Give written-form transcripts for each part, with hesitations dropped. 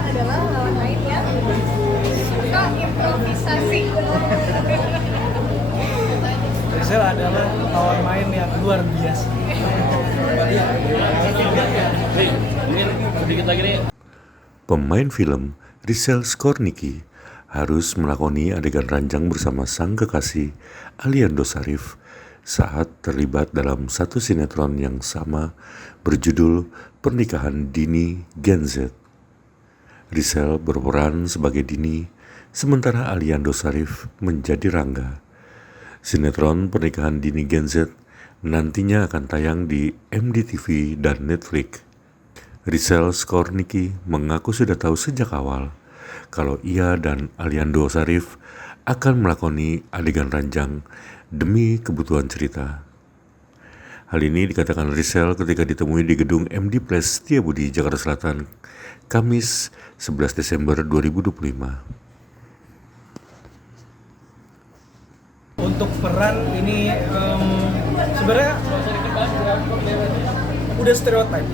adalah lawan main yang suka improvisasi. Rizal adalah lawan main yang luar biasa. Sedikit lagi nih. Pemain film Rizal Skorniki harus melakoni adegan ranjang bersama sang kekasih Aliando Syarif saat terlibat dalam satu sinetron yang sama berjudul Pernikahan Dini Gen Z. Rizal berperan sebagai Dini, sementara Aliando Syarif menjadi Rangga. Sinetron Pernikahan Dini Gen Z nantinya akan tayang di MDTV dan Netflix. Rizal Skorniki mengaku sudah tahu sejak awal kalau ia dan Aliando Syarif akan melakoni adegan ranjang demi kebutuhan cerita. Hal ini dikatakan Rizal ketika ditemui di gedung MD Place Setiabudi, Jakarta Selatan, Kamis 11 Desember 2025. Untuk peran ini sebenarnya udah stereotip.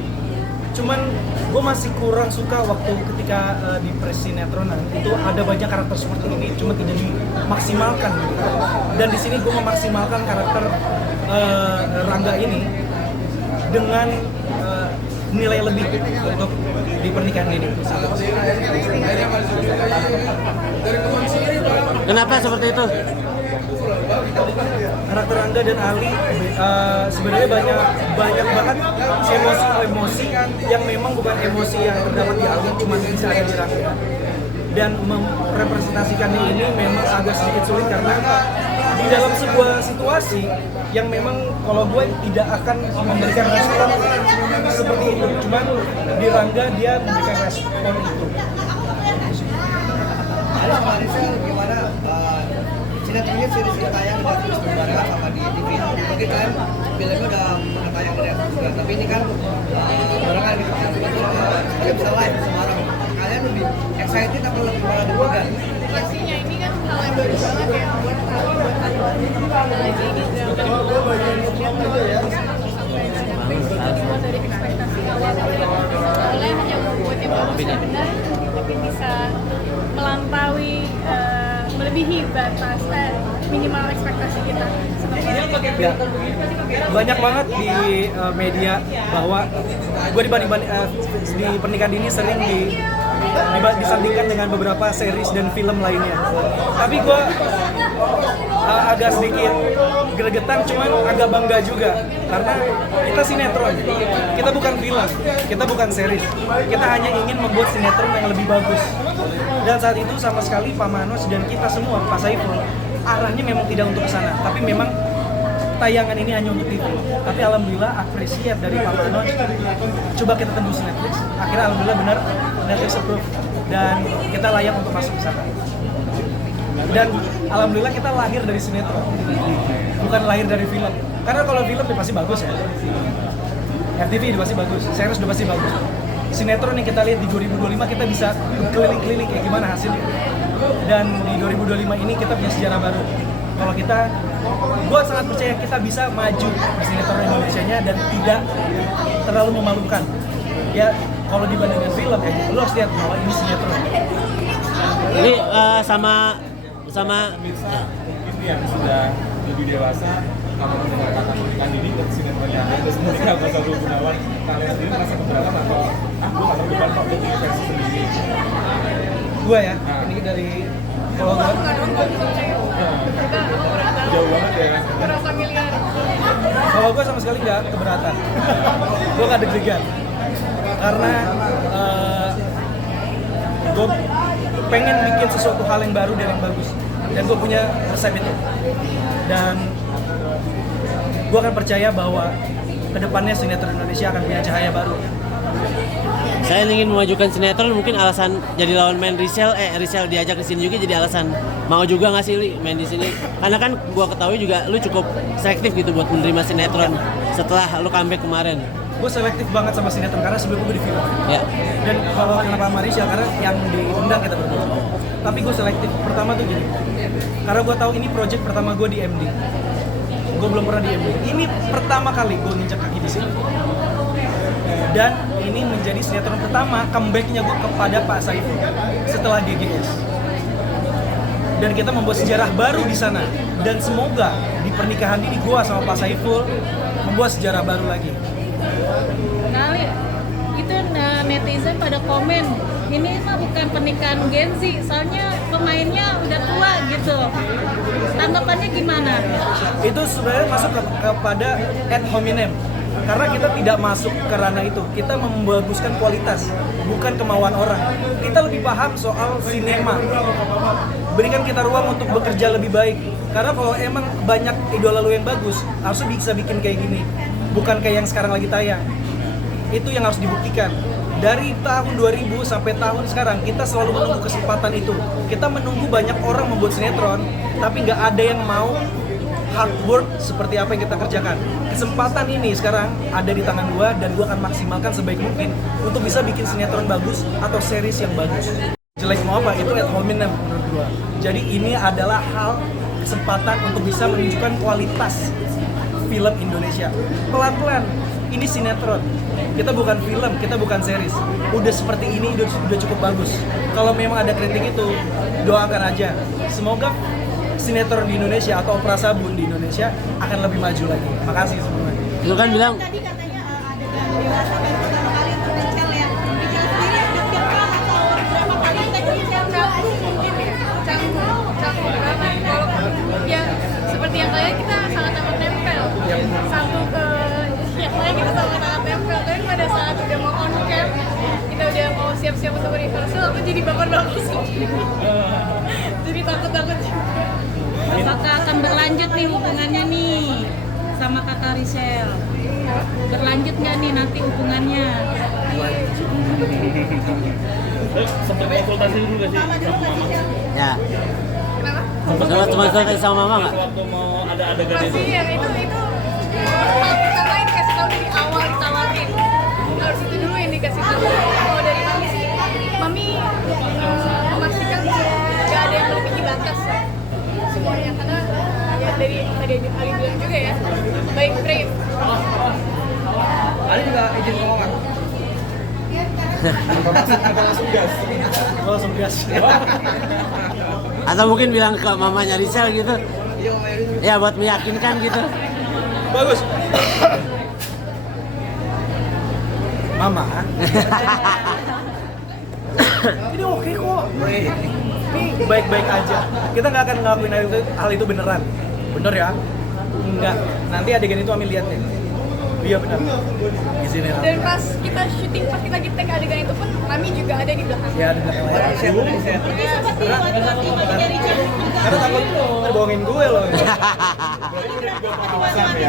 Cuman gue masih kurang suka waktu ketika di presinetronan itu ada banyak karakter seperti ini, cuma tidak dimaksimalkan gitu. Dan di sini gue memaksimalkan karakter Rangga ini dengan nilai lebih untuk di pernikahan ini. Kenapa seperti itu? Karakter Rangga dan Ali sebenarnya banyak banget emosi yang memang bukan emosi yang terdapat di Ali, cuma bisa ada di Rangga. Dan merepresentasikannya ini memang agak sedikit sulit karena di dalam sebuah situasi yang memang kalau gue tidak akan memberikan respon seperti itu, cuman di Rangga dia memberikan respon itu. Ada sama Rizal gimana sinetronnya sudah tayang di Netflix barengan sama di TV. Mungkin kan filmnya udah pernah tayang di Netflix juga, tapi ini kan barengan di TV. Kita bisa live sama orang. Kalian lebih excited atau lebih malah deg-degan? Pastinya ini kan hal yang baru banget ya buat kami, buat apalagi ini drama yang sampai Netflix itu di luar dari ekspektasi awal. Soalnya hanya membuat yang bagus dan benar, tapi bisa melampaui melebihi batas minimal ekspektasi kita. Ya, banyak banget di media bahwa gue di pernikahan ini sering disandingkan dengan beberapa series dan film lainnya. Tapi gue agak sedikit gregetan, cuman agak bangga juga karena kita sinetron, kita bukan film, kita bukan series, kita hanya ingin membuat sinetron yang lebih bagus. Dan saat itu sama sekali Pak Manos dan kita semua, Pak Saiful, arahnya memang tidak untuk ke sana, tapi memang tayangan ini hanya untuk TV. Tapi alhamdulillah apresiat dari Pak Manos, coba kita tembus Netflix. Akhirnya alhamdulillah benar Netflix approve dan kita layak untuk masuk ke sana. Dan alhamdulillah kita lahir dari sinetron, bukan lahir dari film. Karena kalau film dia pasti bagus ya, FTV dia pasti bagus, series dia pasti bagus. Sinetron yang kita lihat di 2025 kita bisa keliling-keliling kayak gimana hasilnya. Dan di 2025 ini kita punya sejarah baru. Kalau kita, gue sangat percaya kita bisa maju di sinetron Indonesia-nya dan tidak terlalu memalukan. Ya kalau dibandingkan film ya, lo harus lihat bahwa ini sinetron. Ini sama pemirsa mungkin yang sudah lebih dewasa kalau mendengar kata pernikahan ini ke sinetronnya terus menikah Mas Saiful Gunawan, kalian sendiri merasa keberatan atau gue gak terlibat kok punya versi sendiri? Gue ya, ini dari kalau gue nggak nonton soalnya kita keberatan, Jauh banget ya. kurang familiar. kalau gue sama sekali nggak keberatan. Gue nggak deg-degan karena gue pengen bikin sesuatu hal yang baru dan yang bagus, dan gue punya resep itu, dan gue akan percaya bahwa kedepannya sinetron Indonesia akan punya cahaya baru. saya ingin memajukan sinetron, mungkin alasan jadi lawan main Rizal diajak ke sini juga jadi alasan mau juga nggak sih Li main di sini? Karena kan gua ketahui juga lu cukup selektif gitu buat menerima sinetron setelah lu comeback kemarin. Gue selektif banget sama sinetron karena sebelum gue di film. Ya. Dan kalau kenapa sama Rizal, karena yang diundang kita berdua. Tapi gue selektif. Pertama tuh gini, karena gue tahu ini project pertama gue di MD. Gue belum pernah di MD. Ini pertama kali gue nginjak kaki di sini. Dan ini menjadi sinetron pertama comeback-nya gue kepada Pak Saiful setelah DGS. Dan kita membuat sejarah baru di sana. Dan semoga di pernikahan ini gue sama Pak Saiful membuat sejarah baru lagi. Nah, itu netizen pada komen, ini mah bukan pernikahan Gen Z, soalnya pemainnya udah tua gitu. Tanggapannya gimana? Itu sebenarnya masuk kepada ad hominem. Karena kita tidak masuk ke ranah itu, kita membaguskan kualitas, bukan kemauan orang. Kita lebih paham soal sinema. Berikan kita ruang untuk bekerja lebih baik. Karena kalau emang banyak idola lu yang bagus, harusnya bisa bikin kayak gini. Bukan kayak yang sekarang lagi tayang. Itu yang harus dibuktikan. Dari tahun 2000 sampai tahun sekarang, kita selalu menunggu kesempatan itu. Kita menunggu banyak orang membuat sinetron, tapi nggak ada yang mau hard work seperti apa yang kita kerjakan. Kesempatan ini sekarang ada di tangan gua dan gua akan maksimalkan sebaik mungkin untuk bisa bikin sinetron bagus atau series yang bagus. Jelek mau apa? Itu ad hominem menurut gua. Jadi ini adalah hal kesempatan untuk bisa menunjukkan kualitas film Indonesia. Pelan-pelan, ini sinetron. Kita bukan film, kita bukan series. Udah seperti ini udah cukup bagus. Kalau memang ada kritik itu, doakan aja. Semoga sinetron di Indonesia atau Opera Sabun di Indonesia akan lebih maju lagi. Makasih semuanya. Lu kan bilang Tadi katanya adegan dewasa baru pertama kali untuk Rachel ya. Rachel sendiri udah siap kah atau berapa kali tadi Rachel Mungkin ya, campur banget. Walaupun ya seperti yang kalian kita sangat amat nempel. Satu ke yang lain kita sangat nempel. Tapi pada saat udah mau on cam, kita udah mau siap-siap untuk rehearsal, aku jadi baper-baper sendiri. Jadi takut-takut juga. apakah akan berlanjut nih hubungannya nih sama kakak Rachel? Berlanjut nggak nih nanti hubungannya? Sempat konsultasi dulu gak sih sama mama? Ya. Kenapa? Sempat konsultasi sama mama nggak? Waktu mau ada adegan Pasti itu. ya, itu hal pertama yang dikasih tahu dari awal ditawarin. Harus itu dulu yang dikasih tahu. Kalau dari mami sih, mami memastikan nggak ada yang melebihi batas semuanya, karena ya dari tadi Ali bilang juga ya, baik brave. Ali juga izin ngomong. Langsung gas. Langsung gas. Atau mungkin bilang ke mamanya Rachel gitu. Iya, Mama Yuri. Ya buat meyakinkan gitu. Bagus. Mama. Ini oke kok. Ini baik-baik aja. Kita nggak akan ngelakuin hal itu beneran. Bener ya? Enggak. Nanti adegan itu Ami lihat deh. Iya benar. Di sini. Dan pas kita syuting, pas kita take adegan itu pun mami juga ada di belakang. Ya, di belakang layar. Berarti seperti waktu mamanya Rachel juga. Karena takut bohongin gue loh.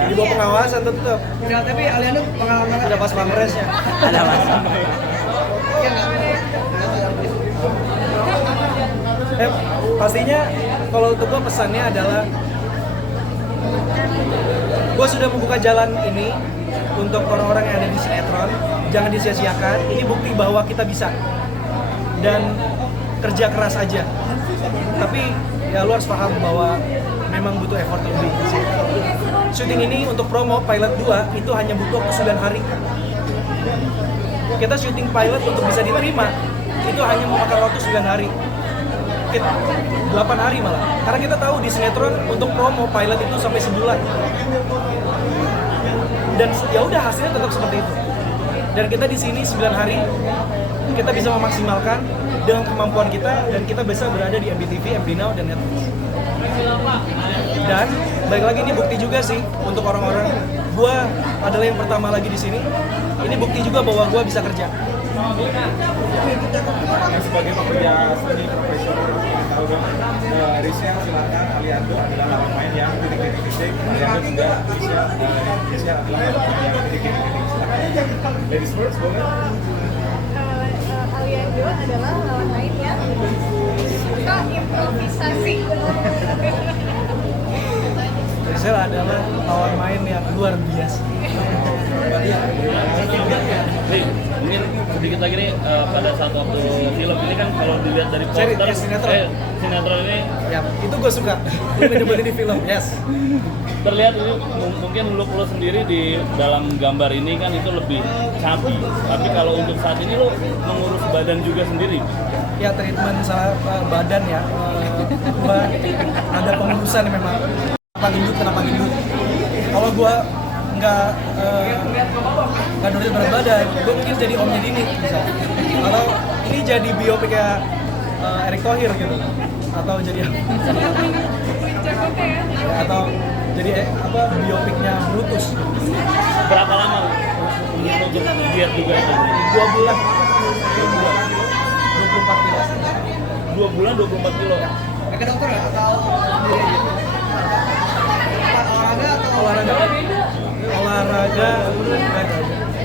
Di bawah pengawasan tetap. Ya, tapi Aliando pengalaman Udah pas pamresnya. Ada mas. Pastinya kalau untuk gue pesannya adalah gue sudah membuka jalan ini untuk orang-orang yang ada di sinetron. Jangan disia-siakan, ini bukti bahwa kita bisa dan kerja keras aja. Tapi ya lu harus paham bahwa memang butuh effort lebih. Syuting ini untuk promo pilot 2 itu hanya butuh 9 hari. Kita syuting pilot untuk bisa diterima itu hanya memakan waktu 9 hari. 8 hari malah. Karena kita tahu di sinetron untuk promo pilot itu sampai sebulan. Dan ya udah hasilnya tetap seperti itu. Dan kita di sini 9 hari kita bisa memaksimalkan dengan kemampuan kita dan kita bisa berada di MBTV, MD Now dan Netflix. Dan balik lagi ini bukti juga sih untuk orang-orang. Gua adalah yang pertama lagi di sini. Ini bukti juga bahwa gua bisa kerja. Yang sebagai pekerja seni profesional, tahu dong, Rachel silakan Aliando adalah lawan main yang titik-titik. Aliando juga Rachel adalah lawan main yang titik-titik. Silakan. Ladies first, boleh? Aliando adalah lawan main yang suka improvisasi. Rachel adalah lawan main yang luar biasa. Nih, mungkin sedikit lagi nih pada saat waktu film ini kan kalau dilihat dari Seri, poster sinetron. sinetron ini Ya, itu gue suka. Gue bener-bener di film, yes. terlihat ini mungkin look lo sendiri di dalam gambar ini kan itu lebih chubby. Tapi kalau untuk saat ini lo mengurus badan juga sendiri. Ya treatment badan ya, gua ada pengurusan memang. Kenapa gendut? Kalau gua nggak nurutin berat badan, gua mungkin jadi omnya Dini misalnya. Atau ini jadi biopiknya Erick Thohir gitu, atau jadi atau jadi biopiknya Brutus. Berapa lama untuk diet juga itu? 2 bulan. 24 kilo. 2 bulan 24 kilo. Ke dokter ya? Atau sendiri aja? Olahraga atau Olahraga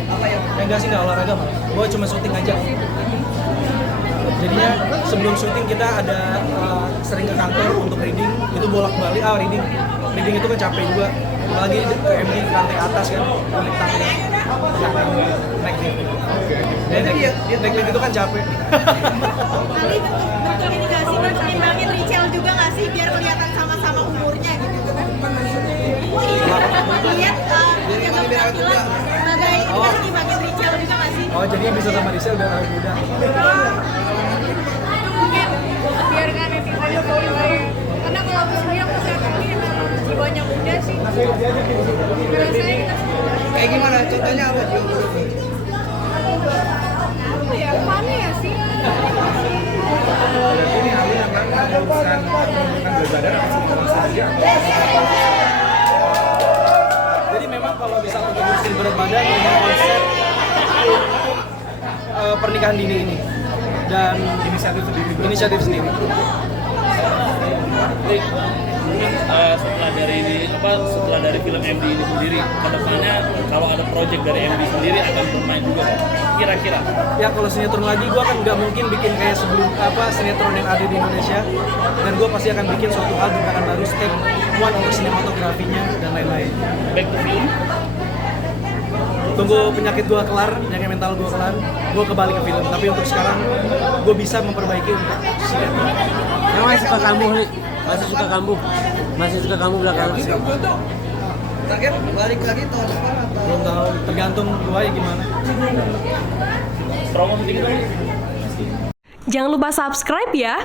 apa ya? enggak sih, nggak olahraga mah. Gue cuma syuting aja. Jadinya sebelum syuting kita ada sering ke kantor untuk reading, itu bolak-balik reading itu kan capek juga. Apalagi ke MD ke lantai atas kan, naik tangga, naik lift. Naik lift itu kan capek. Kali bentuk ini nggak sih, pertimbangin Richel juga nggak sih biar kelihatan sama-sama umurnya gitu. Lihat yang berpenampilan sebagai kita pertimbangin Richel juga nggak sih? Oh jadi bisa sama Rizal biar awet muda. Mungkin biar nggak netizen boleh. Karena kalau aku sendiri aku lihat ini jiwanya muda sih. Rasanya kita Kayak gimana? Contohnya apa sih? apa ya? Funny ya sih. Ini Ali memang mengurusan berat badan atau saja. Jadi memang kalau bisa untuk ngurusin berat badan memang konsep pernikahan dini ini dan inisiatif sendiri. Rick, mungkin setelah dari film MD ini sendiri, kedepannya kalau ada project dari MD sendiri akan bermain juga kira-kira. Ya kalau sinetron lagi gue kan nggak mungkin bikin kayak sebelum sinetron yang ada di Indonesia, dan gue pasti akan bikin suatu hal gerakan baru, step one untuk sinematografinya dan lain-lain. Back to film. Tunggu penyakit gue kelar, penyakit mental gue kelar, gue kembali ke film. Tapi untuk sekarang gue bisa memperbaiki untuk sinetron. Yang masih suka kambuh nih, masih suka kambuh belakangan. Target balik lagi tahun depan atau? Belum tahu, tergantung gue ya gimana. Promo sedikit dong. Jangan lupa subscribe ya.